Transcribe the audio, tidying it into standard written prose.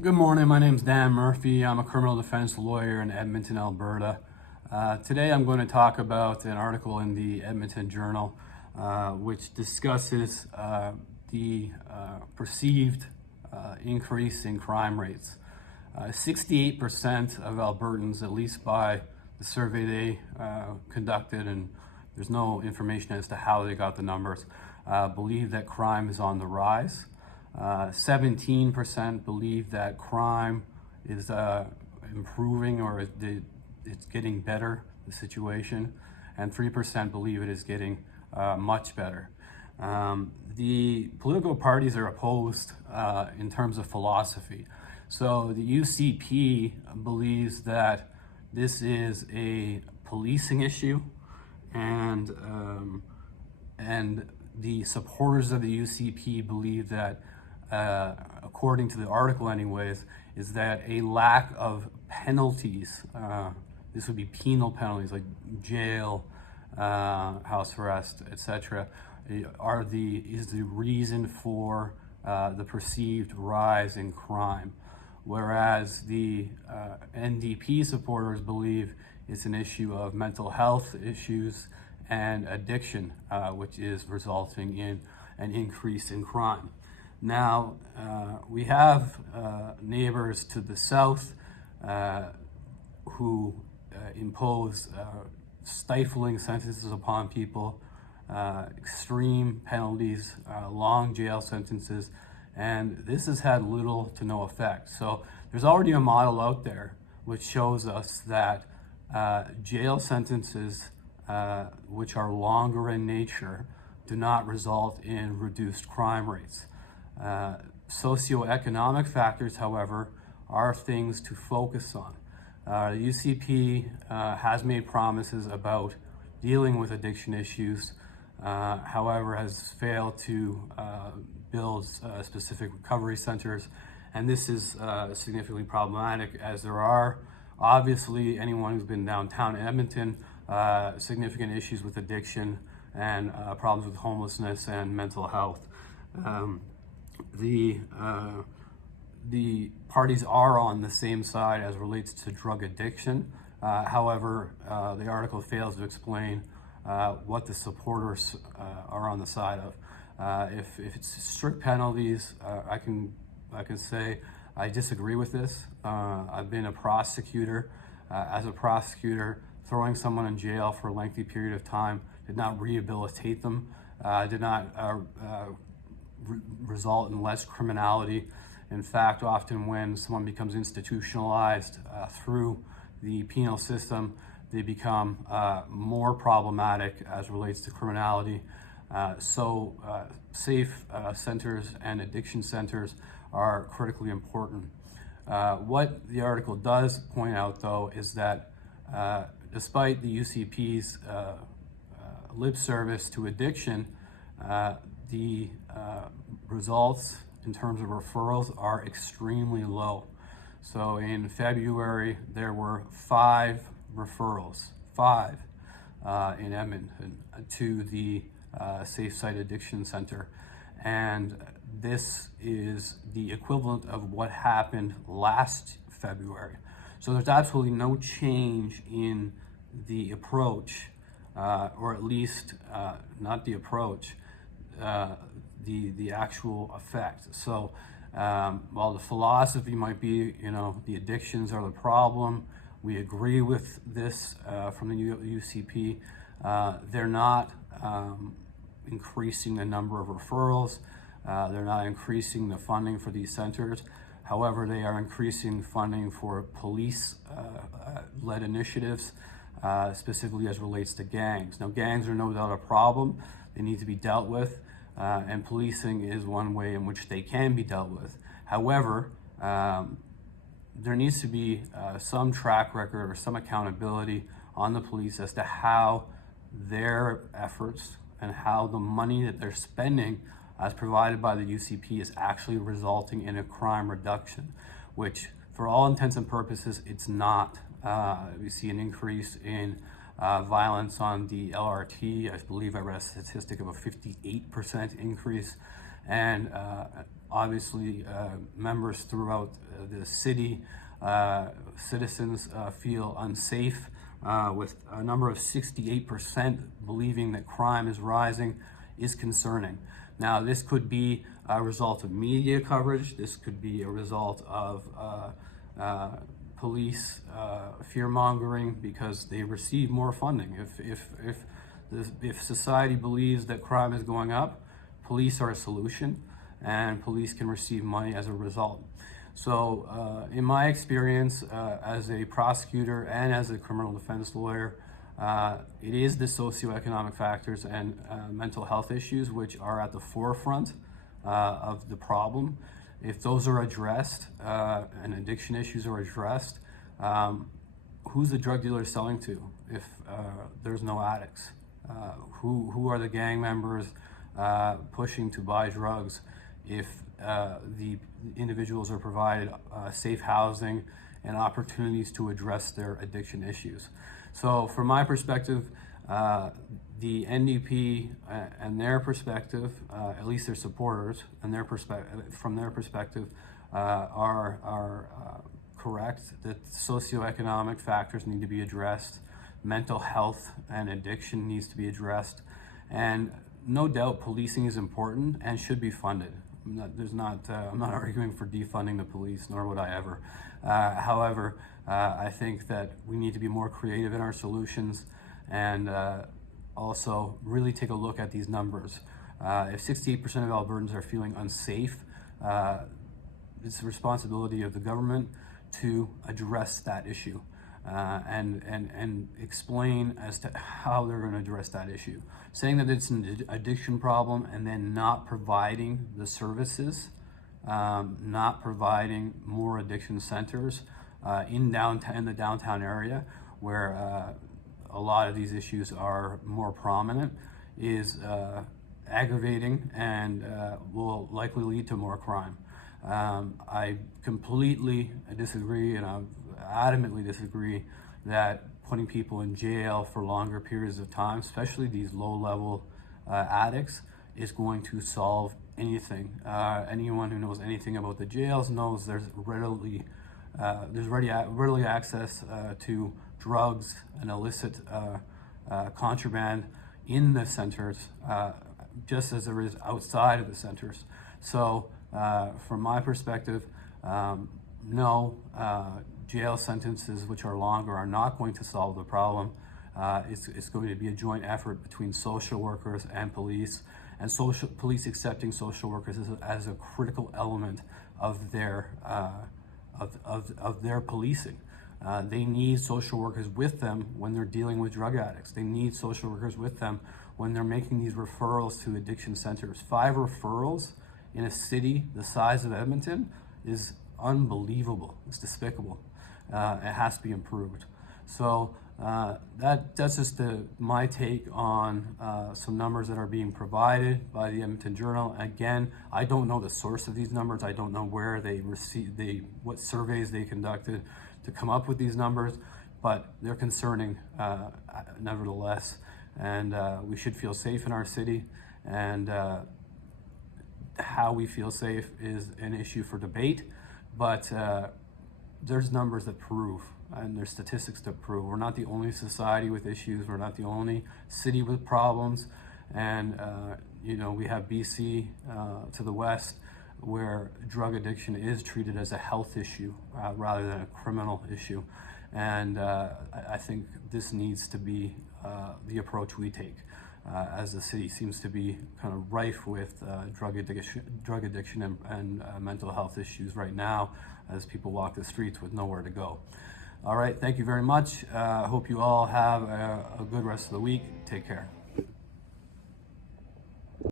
Good morning, my name is Dan Murphy. I'm a criminal defense lawyer in Edmonton, Alberta. Today I'm going to talk about an article in the Edmonton Journal which discusses the perceived increase in crime rates. 68% of Albertans, at least by the survey they conducted, and there's no information as to how they got the numbers, believe that crime is on the rise. 17% believe that crime is improving or it's getting better, the situation, and 3% believe it is getting much better. The political parties are opposed in terms of philosophy. So the UCP believes that this is a policing issue, and the supporters of the UCP believe that, according to the article anyways, is that a lack of penalties, this would be penal penalties like jail, house arrest, etc., is the reason for the perceived rise in crime. Whereas the NDP supporters believe it's an issue of mental health issues and addiction, which is resulting in an increase in crime. Now, we have neighbors to the south who impose stifling sentences upon people, extreme penalties, long jail sentences, and this has had little to no effect. So there's already a model out there which shows us that jail sentences which are longer in nature do not result in reduced crime rates. Socioeconomic factors, however, are things to focus on. The UCP has made promises about dealing with addiction issues, however, has failed to build specific recovery centers, and this is significantly problematic, as there are, obviously, anyone who's been downtown Edmonton, significant issues with addiction and problems with homelessness and mental health. The parties are on the same side as relates to drug addiction. However, the article fails to explain what the supporters are on the side of. If it's strict penalties, I can say I disagree with this. I've been a prosecutor. As a prosecutor, throwing someone in jail for a lengthy period of time did not rehabilitate them, did not result in less criminality. In fact, often when someone becomes institutionalized through the penal system, they become more problematic as relates to criminality. So safe centers and addiction centers are critically important. What the article does point out, though, is that despite the UCP's lip service to addiction, the results in terms of referrals are extremely low. So in February, there were 5 referrals, 5 in Edmonton to the Safe Site Addiction Center. And this is the equivalent of what happened last February. So there's absolutely no change in the approach, or at least not the approach, the actual effect. So while the philosophy might be, the addictions are the problem, we agree with this from the UCP. They're not increasing the number of referrals. They're not increasing the funding for these centers. However, they are increasing funding for police-led initiatives, specifically as relates to gangs. Now, gangs are no doubt a problem. They need to be dealt with, and policing is one way in which they can be dealt with. However, there needs to be some track record or some accountability on the police as to how their efforts and how the money that they're spending as provided by the UCP is actually resulting in a crime reduction, which for all intents and purposes, it's not. We see an increase in violence on the LRT. I believe I read a statistic of a 58% increase, and obviously members throughout the city, citizens feel unsafe, with a number of 68% believing that crime is rising, is concerning. Now, this could be a result of media coverage. This could be a result of police fear-mongering because they receive more funding. If society believes that crime is going up, police are a solution, and police can receive money as a result. So in my experience as a prosecutor and as a criminal defense lawyer, it is the socioeconomic factors and mental health issues which are at the forefront of the problem. If those are addressed and addiction issues are addressed, who's the drug dealer selling to if there's no addicts? Who are the gang members pushing to buy drugs if the individuals are provided safe housing and opportunities to address their addiction issues? So from my perspective, the NDP and their perspective, at least their supporters and their from their perspective, are correct that socioeconomic factors need to be addressed. Mental health and addiction needs to be addressed, and no doubt policing is important and should be funded. I'm not arguing for defunding the police, nor would I ever. However, I think that we need to be more creative in our solutions and also really take a look at these numbers. If 68% of Albertans are feeling unsafe, it's the responsibility of the government to address that issue and explain as to how they're going to address that issue. Saying that it's an addiction problem and then not providing the services, not providing more addiction centers in the downtown area where a lot of these issues are more prominent is aggravating and will likely lead to more crime. I completely disagree, and I adamantly disagree that putting people in jail for longer periods of time, especially these low-level addicts, is going to solve anything. Anyone who knows anything about the jails knows there's readily access to drugs and illicit contraband in the centers, just as there is outside of the centers. So from my perspective, no, jail sentences which are longer are not going to solve the problem. It's going to be a joint effort between social workers and police, and police accepting social workers as a critical element of their policing. They need social workers with them when they're dealing with drug addicts. They need social workers with them when they're making these referrals to addiction centers. 5 referrals in a city the size of Edmonton is unbelievable. It's despicable. It has to be improved. So that's just my take on some numbers that are being provided by the Edmonton Journal. Again, I don't know the source of these numbers. I don't know where what surveys they conducted to come up with these numbers, but they're concerning nevertheless. And we should feel safe in our city, and how we feel safe is an issue for debate, but there's numbers that prove, and there's statistics that prove we're not the only society with issues. We're not the only city with problems. And we have BC to the west, where drug addiction is treated as a health issue rather than a criminal issue. And I think this needs to be the approach we take, as the city seems to be kind of rife with drug addiction and mental health issues right now, as people walk the streets with nowhere to go. All right, thank you very much. I hope you all have a good rest of the week. Take care.